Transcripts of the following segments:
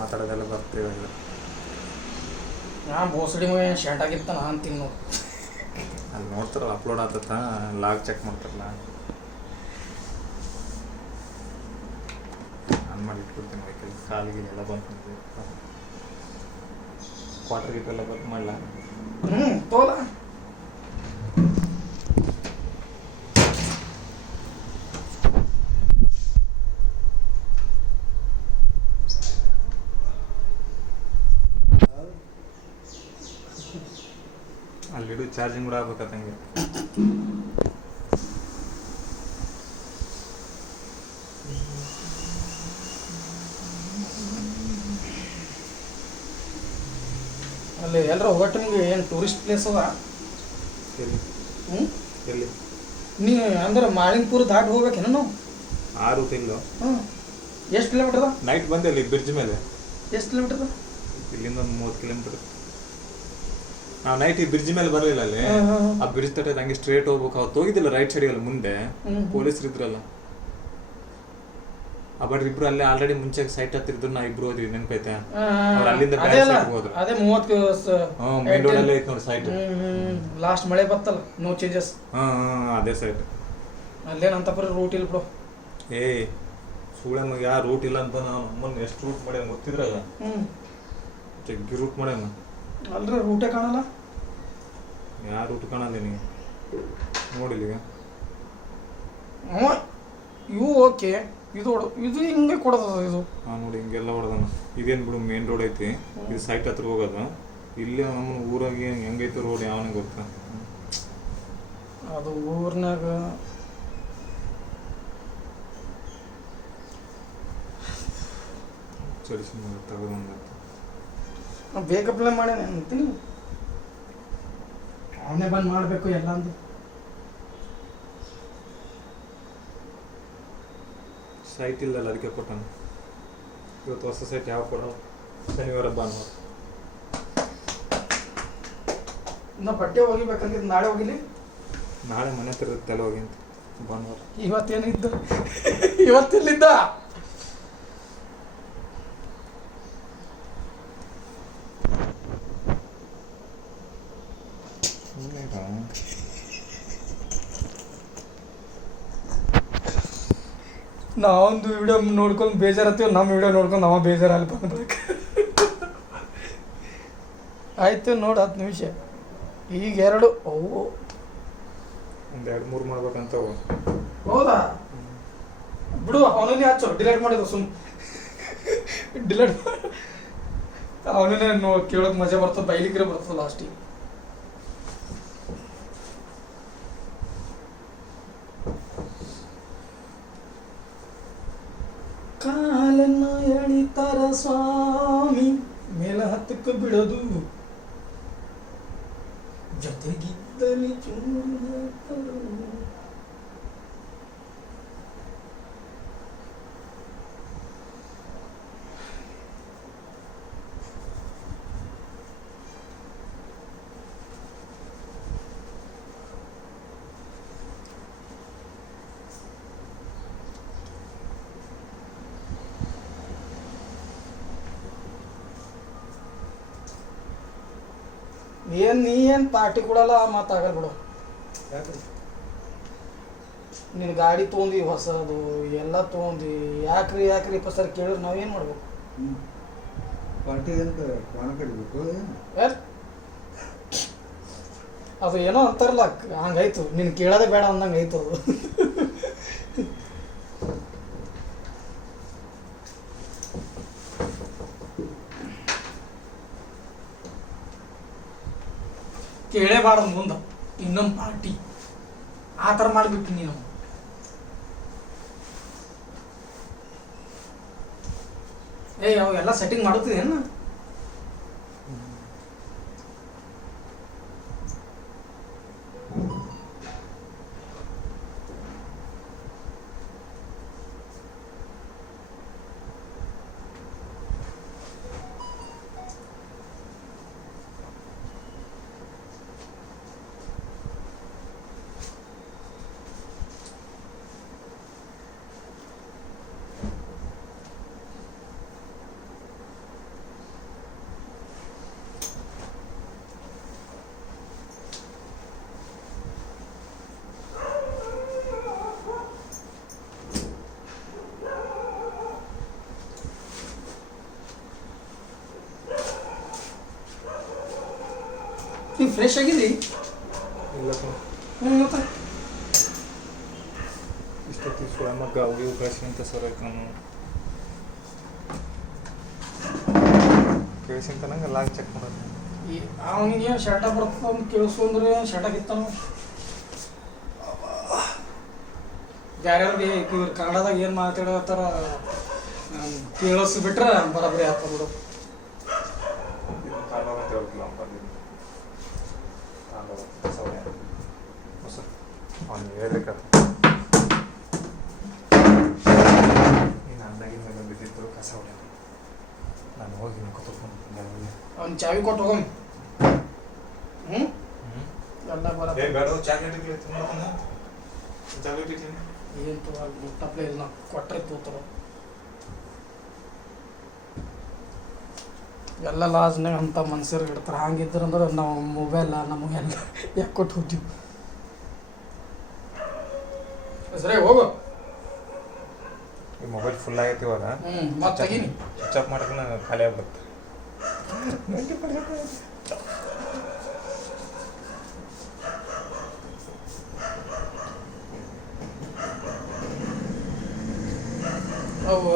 ಮಾತಾಡೋದೆಲ್ಲ ಬರ್ತೀವಿ. ನಾ ಬೋಸಡಿ ಶರ್ಟ್ ಆಗಿತ್ತ ನಾನು ತಿನ್ನು ಅಲ್ಲಿ ನೋಡ್ತಾರಲ್ಲ ಅಪ್ಲೋಡ್ ಆಗ್ತತ್ತ ಲಾಗ್ ಚೆಕ್ ಮಾಡ್ತಾರಲ್ಲ ನಾನು ಮಾಡಿ ಇಟ್ಬಿಡ್ತೀನಿ. ವೆಹಿಕಲ್ ಕಾಲಿಗೆ ಎಲ್ಲ ಬಂದು ಕ್ವಾರ್ಟರ್ ಗಿಟ್ಟೆಲ್ಲ ಬಂದು ಮಾಡಲ ತೋಲ ಅಲ್ಲಿಡು ಚಾರ್ಜಿಂಗ್ ಕೂಡ ಆಗ್ಬೇಕಂಗೆ. ಅಲ್ಲಿ ಎಲ್ಲರ ಹೋಗೋ ನಿಮ್ಗೆ ಏನು ಟೂರಿಸ್ಟ್ ಪ್ಲೇಸ್ ಅದ? ಎಲ್ಲಿ ಎಲ್ಲಿ ನೀ ಅಂದ್ರೆ ಮಾಳಿಂಗ್ಪುರ ದಾಟಿ ಹೋಗ್ಬೇಕೇನು ನಾವು? ಆ ರೂಟ್ ಇಲ್ಲ. ಎಷ್ಟು ಕಿಲೋಮೀಟರ್ ಅದ? ನೈಟ್ ಬಂದೆ ಅಲ್ಲಿ ಬ್ರಿಡ್ಜ್ ಮೇಲೆ. ಎಷ್ಟು ಕಿಲೋಮೀಟರ್ ಅದ? ಇಲ್ಲಿಂದ ಒಂದು 30 ಕಿಲೋಮೀಟರ್. ನಾವು ನೈಟ್ ಈ ಬ್ರಿಡ್ಜ್ ಮೇಲೆ ಬರಲಿಲ್ಲ ಅಲ್ಲಿ. ಆ ಬ್ರಿಡ್ಜ್ ತಟ್ಟೆ ಹಂಗೆ ಸ್ಟ್ರೇಟ್ ಹೋಗ್ಬೇಕು. ಅವತ್ತು ಹೋಗಿದ್ದಿಲ್ಲ ರೈಟ್ ಸೈಡಿಗೆ ಮುಂದೆ ಪೊಲೀಸರು ಇದ್ರಲ್ಲ ಆ ಬಟ್ ಇಬ್ರು ಅಲ್ಲೇ ಆಲ್ರೆಡಿ ಮುಂಚೆ ಸೈಟ್ ಹತ್ತಿದ್ರು. ನಾವು ಇಬ್ರು ಹೋದ್ವಿ ನೆನಪೈತೆ. ಅವ್ರು ಅಲ್ಲಿಂದ ಹೋದ್ರು. ಅದೇ 30 ಮೇನ್ ರೋಡ್ ಅಲ್ಲೇ ಐತೆ ನೋಡಿ ಸೈಟ್. ಲಾಸ್ಟ್ ಮಳೆ ಬತ್ತಲ್ಲ, ನೋ ಚೇಂಜಸ್. ಅದೇ ಸೈಟ್. ಅಲ್ಲೇನಂತಪುರ ರೂಟ್ ಇಲ್ಲ ಬಿಡು. ಏ ಸುಳೆ ಮಗ ಯಾ ರೂಟ್ ಇಲ್ಲ ಅಂತ ನಾವು ನಮ್ಮನ್ನು ಎಷ್ಟು ರೂಟ್ ಮಾಡ್ಯಾನ ಗೊತ್ತಿದ್ರಲ್ಲ. ಜಗ್ಗಿ ರೂಟ್ ಮಾಡ್ಯಾನ. ಅಲ್ರಿ ರೂಟೇ ಕಾಣಲ್ಲ. ಯಾವ ರೂಟ್ ಕಾಣಲ್ಲ ನಿನಗೆ? ನೋಡಿಲ್ಲ ಈಗ. ಇವು ಓಕೆ, ಇದು ಹಿಂಗೆ ಕೊಡೋದ ಇದು. ನೋಡಿ ಹಿಂಗೆಲ್ಲ ಹೊಡೆದಾನ. ಇದೇನು ಬಿಡು ಮೇನ್ ರೋಡ್ ಐತಿ. ಇದು ಸೈಟ್ ಹತ್ರ ಹೋಗೋದು. ಇಲ್ಲೇ ನಮ್ಮ ಊರಾಗಿ ಹೆಂಗೈತೆ ರೋಡ್ ಯಾವನಿಗೆ ಗೊತ್ತಾ? ಅದು ಊರ್ನಾಗ ಚಡಿಸಿ ತಗೋದಂಗ ಬೇಕಪ್ಲೈ ಮಾಡ್ಯಾನ ಅಂತೀನಿ. ಅವನೇ ಬಂದು ಮಾಡಬೇಕು ಎಲ್ಲ ಅಂದು. ಸೈಟ್ ಇಲ್ಲಲ್ಲ ಅದಕ್ಕೆ ಕೊಟ್ಟಾನ. ಇವತ್ತು ಹೊಸ ಸೈಟ್ ಯಾವ ಕೊಡೋ? ಶನಿವಾರ ಭಾನುವಾರ. ನಾ ಬಟ್ಟೆ ಒಗಿಬೇಕಂದ್ರೆ ನಾಳೆ ಹೋಗಿಲಿ. ನಾಳೆ ಮನೆ ಹತ್ರ ತಲೆ ಹೋಗಿ ಅಂತ ಭಾನುವಾರ. ಇವತ್ತೇನಿದ್ದ? ಇವತ್ತಿಲ್ಲಿದ್ದ? ನಾವೊಂದು ವಿಡಿಯೋ ನೋಡ್ಕೊಂಡು ಬೇಜಾರತ್ತೀವಿ, ನಮ್ಮ ವಿಡಿಯೋ ನೋಡ್ಕೊಂಡು ನಾವು ಬೇಜಾರಲ್ಲಿ ಬಂದ್ಬೇಕು. ಆಯ್ತು ನೋಡು 10 ನಿಮಿಷ. ಈಗ 2 ಅವು ಒಂದು 2-3 ಮಾಡ್ಬೇಕಂತ. ಹೌದಾ? ಬಿಡು, ಅವನೇ ಹಚ್ಚು. ಡಿಲೀಟ್ ಮಾಡಿದ್ರು ಸುಮ್ ಡಿಲೀಟ್. ಅವನೇ ಕೇಳೋಕೆ ಮಜಾ ಬರ್ತದೆ, ಬೈಲಿಕ್ರೆ ಬರ್ತದೆ ಲಾಸ್ಟಿಗೆ. ಕಾಲನ್ನ ಎಳಿತಾರ ಸ್ವಾಮಿ, ಮೇಲ ಹತ್ತಕ್ಕೆ ಬಿಡೋದು, ಜೊತೆಗಿದ್ದಲ್ಲಿ ಚೂರು. ನೀ ಏನು ಪಾರ್ಟಿ ಕೊಡಲ್ಲ, ಮಾತಾಗಲ್ಲ ಬಿಡು. ನೀನು ಗಾಡಿ ತೊಗೊಂಡು ಹೊಸದು ಎಲ್ಲ ತೊಗೊಂಡು ಯಾಕ್ರಿ ಸರ್ ಕೇಳಿದ್ರೆ ನಾವೇನು ಮಾಡ್ಬೇಕು? ಪಾರ್ಟಿ ಅದು ಏನೋ ಅಂತಾರಲ್ಲ ಹಂಗಾಯ್ತು. ನೀನು ಕೇಳೋದೇ ಬೇಡ ಅಂದಂಗೆ ಆಯ್ತು ಅದು. ಕೇಳೇಬಾರ್ದು ಮುಂದೆ ಇನ್ನೊಂದು ಪಾರ್ಟಿ ಆ ಥರ ಮಾಡಿಬಿಟ್ಟು ನೀನು. ಅವೆಲ್ಲ ಸೆಟ್ಟಿಂಗ್ ಮಾಡುತ್ತಿದ್ದೇನು? ನೀವು ಫ್ರೆಶ್ ಆಗಿದ್ರಿ? ಇಲ್ಲ ಕಣೋ. ಮತ್ತೆ ಇಷ್ಟೊತ್ತಿಗೆ ಸುಳ ಮಗ್ಗ ಅವು ಕಳಿಸಿ ಅಂತ ಸರ್ ಆಯ್ತು ನಾನು ಕೇಳಿಸಿ ಅಂತ ನಂಗೆ ಲಾಗ್ ಚೆಕ್ ಮಾಡೋದು. ಅವನಿಗೆ ಏನು ಶರ್ಟ ಬರ್ತದ ಅಂತ ಕೇಳಿಸ್ಕೊಂಡ್ರೆ ಶರ್ಟಾಗಿತ್ತಾನ. ಯಾರ್ಯಾರಿಗೆ ಇವ್ರು ಕನ್ನಡದಾಗ ಏನು ಮಾತಾಡತ್ತಾರ ಕೇಳಿಸ್ಬಿಟ್ರೆ ಬರೋಬ್ಬರಿ ಆಗ್ತದೆ ಬಿಡು. ಅವ್ನು ಹೇಳ್ಬೇಕಂತ ನೀನು ಅಂದಾಗಿನ ಮೇಲೆ ಬಿದ್ದಿದ್ದು ಕಸ ಹೊಡೆ ನಾನು ಹೋಗಿ ಕೂತ್ಕೊಂಡು ಅವ್ನು ಚಾವಿ ಕೊಟ್ಟು ಹೋಗಮ್. ಹ್ಞೂ ಎಲ್ಲ ಬರ ಬೇಡ ಚಾಕ್ಲೇಟ್ ಚಾಕ್ಲೇಟ್ ಇದ್ದೀನಿ ಏನು ತಪ್ಪಲೆ ಇಲ್ಲ ನಾವು ಕೊಟ್ಟರೆ ತೂತಾರ ಎಲ್ಲ ಲಾಸ್ನಾಗ ಅಂಥ ಮನುಷ್ಯರು ಇಡ್ತಾರೆ. ಹಂಗಿದ್ರಂದ್ರೆ ನಾವು ಮೊಬೈಲ ನಮಗೆಲ್ಲ ಯಾಕೆ ಕೊಟ್ಟು ಹೋಗ್ತೀವಿ. ಸರಿ ಹೋಗು. ಈ ಮೊಬೈಲ್ ಫುಲ್ ಆಗೈತಿ ಇವಾಗ. ಮತ್ತೆ ತೆಗೀನಿ. ಸ್ವಿಚ್ ಆಫ್ ಮಾಡಿದ್ರೆ ಖಾಲಿ ಆಗ್ಬಿಡುತ್ತೆ. ಅವು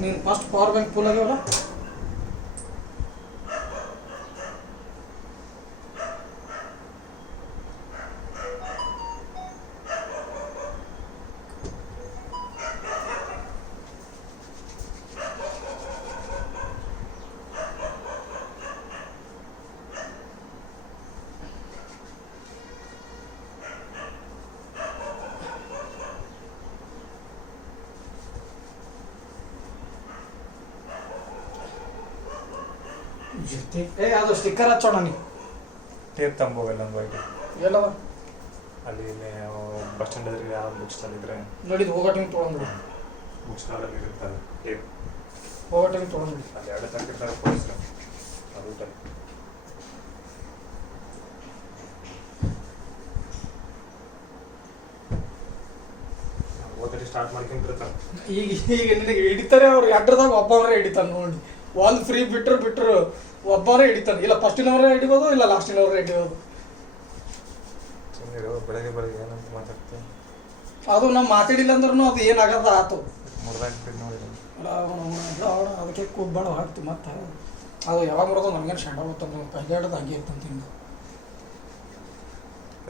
ನೀನು ಫಸ್ಟ್ ಪವರ್ ಬ್ಯಾಂಕ್ ಫುಲ್ ಆಗ್ಯಾವಲ್ಲ. ಅದು ಸ್ಟಿಕ್ಕರ್ ಹಚ್ಚೋಣ ನೀ. ಟೇಪ್ ತಂಬೋಗಲ್ಲ ಒಂದು ಬೈಕ್ ಎಲ್ಲವ ಅಲ್ಲಿ ಬಸ್ ಸ್ಟ್ಯಾಂಡ್ ಎದುರಿಗೆ ಯಾವ ಬುಕ್ ಸ್ಟಾಲ್ ಇದ್ರೆ ನೋಡಿದ್ದು ಹೋಗೋ ಟೈಮ್ ತೊಗೊಂಡ್ಬಿಡಿ. ಬುಕ್ ಸ್ಟಾಲಲ್ಲಿ ಇರುತ್ತಲ್ಲ ಟೇಪ್ ಹೋಗೋ ಟೈಮ್ ತೊಗೊಂಡ್ಬಿಡಿ. ಅಲ್ಲಿ ಎರಡು ತರ್ಕಿರ್ತಾರೆ ಪೊಲೀಸರು ಅದು ಊಟಲ್ಲಿ ಓದಕ್ಕೆ ಸ್ಟಾರ್ಟ್ ಮಾಡ್ಕೊಂತಿರ್ತಾರೆ. ಈಗ ನಿನಗೆ ಹಿಡಿತಾರೆ ಅವ್ರು ಎಡ್ರದಾಗ ಒಬ್ಬವರೇ ಹಿಡಿತಾನೆ ನೋಡಿ. ಒಂದು ಫ್ರೀ ಬಿಟ್ಟರು ಒಬ್ಬವರೇ ಹಿಡಿತಾನೆ. ಇಲ್ಲ ಫಸ್ಟಿನವರೇ ಹಿಡಿಬೋದು, ಇಲ್ಲ ಲಾಸ್ಟಿನವರೇ ಹಿಡಿಬೋದು. ಸುಮ್ಮನೆ ಬೆಳಗ್ಗೆ ಏನಂತ ಮಾತಾಡ್ತೀನಿ. ಅದು ನಾವು ಮಾತಾಡಿಲ್ಲ ಅಂದ್ರೂ ಅದು ಏನಾಗದ ಆತು. ಮುಡ್ದಾಗ್ತದೆ ನೋಡಿ ಅದಕ್ಕೆ ಕೂಬ್ಬಾಳ ಹಾಕ್ತೀವಿ. ಮತ್ತೆ ಅದು ಯಾವಾಗ ಮಾಡೋದು ನಮಗೇನು ಶಂಡ ಗೊತ್ತಂದ್ರೆ ಕೈಗಾಡೋದು ಹಂಗೆ ಇರ್ತಂತ. ಹಿಂಗೆ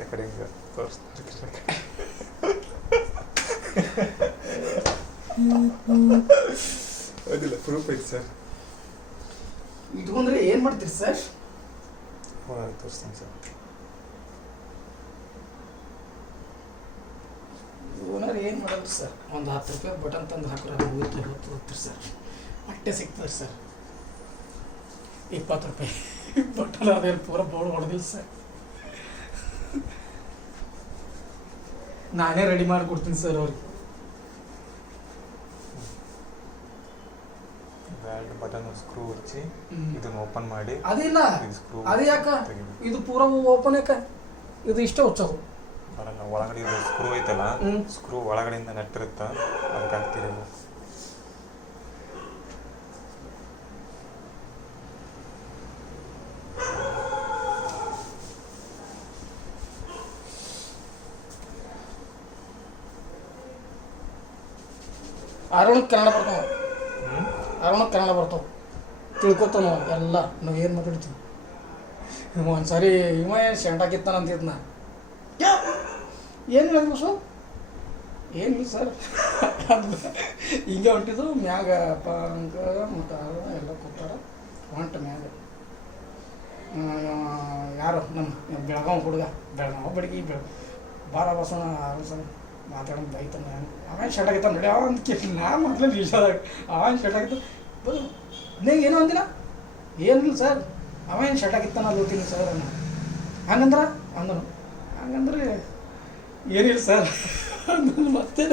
ರೆಕಾರ್ಡಿಂಗ್ ತೋರಿಸ್ತಾರೆ. ಅದಿಲ್ಲ ಪ್ರೂಫ್ ಐತೆ ಸರ್. ಇಟ್ಕೊಂಡ್ರೆ ಏನು ಮಾಡ್ತೀರಿ ಸರ್? ಫೋನಲ್ಲಿ ತೋರಿಸ್ತೀನಿ ಸರ್. ಓನರ್ ಏನು ಮಾಡೋದು ಸರ್? ಒಂದು 10 ರೂಪಾಯಿ ಬಟನ್ ತಂದು ಹಾಕಿದ್ರೆ ಹೋಗ್ತೀರಿ ಸರ್. ಅಟ್ಟೆ ಸಿಗ್ತದೆ ಸರ್. 20 ರೂಪಾಯಿ ಬಟನ್ ಅದೇನು ಪೂರ ಬೋರ್ಡ್ ಹೊಡೆದಿಲ್ಲ ಸರ್. ನಾನೇ ರೆಡಿ ಮಾಡಿ ಕೊಡ್ತೀನಿ ಸರ್ ಅವ್ರಿಗೆ. ಬಟನ್ ಸ್ಕ್ರೂ ಹಚ್ಚಿ ಇದನ್ನ ಓಪನ್ ಮಾಡಿ ಅದಿಲ್ಲ ಅದು ಯಾಕ ಇದು ಪೂರ ಓಪನ್ ಯಾಕ ಇದು ಇಷ್ಟ ಹುಚ್ಚೋದು ಬರಲ್ಲ. ಒಳಗಡೆ ಇದು ಸ್ಕ್ರೂ ಐತಲ್ಲ, ಸ್ಕ್ರೂ ಒಳಗಡೆಯಿಂದ ನೆಟ್ಟಿರುತ್ತ, ಅದಕ್ಕೆ ಆಗ್ತಿರಲ್ಲ. ಅರುಣಕ್ಕೆ ಕನ್ನಡ ಬರ್ತಾವ. ಅರುಣಕ್ಕೆ ಕನ್ನಡ ಬರ್ತಾವ, ತಿಳ್ಕೊತಾವ ನಾವು ಎಲ್ಲ. ನಾವು ಏನು ಮಾತಾಡ್ತೀವಿ. ಒಂದು ಸಾರಿ ಇವ ಏನು ಶೆಂಟಾಕಿತ್ತಾನ ಅಂತಿದ್ನ. ಏನು ಹೇಳಿದ್ರು ಸೊ ಏನಿಲ್ಲ ಸರ್. ಹಿಂಗೆ ಹೊಂಟಿದ್ರು ಮ್ಯಾಗ ಪಂಕ ಮತ್ತು ಎಲ್ಲ ಕೊಟ್ಟಾರ ಹೊಂಟ ಮ್ಯಾಗ. ಯಾರು ನಮ್ಮ ಬೆಳಗಾವ್ ಹುಡುಗ, ಬೆಳಗಾವ್ ಬಡಗಿ ಬಾರ ಬಸಣ ಅರಸನ ಮಾತಾಡೋದು ಬೈತಾನ. ಅವನ್ ಶರ್ಟ್ ಆಗಿತ್ತಾನ ನೋಡಿ. ಅವ ಅಂತ ನಾ ಮೊದಲೇ ನಿಲ್ಸೋದಾಗ ಅವನ್ ಶರ್ಟ್ ಆಗಿತ್ತು. ಬರು ನೀವು ಏನೋ ಅಂದಿಲ್ಲ. ಏನಿಲ್ಲ ಸರ್, ಅವೇನು ಶರ್ಟ್ ಆಗಿತ್ತಾನ ಅಲ್ಲೋತೀನಿ ಸರ್ ಅನ್ನ. ಹಂಗಂದ್ರೆ ಅಂದನು. ಹಂಗಂದ್ರೆ ಏನಿಲ್ಲ ಸರ್ ಅಂದನು. ಮತ್ತೆ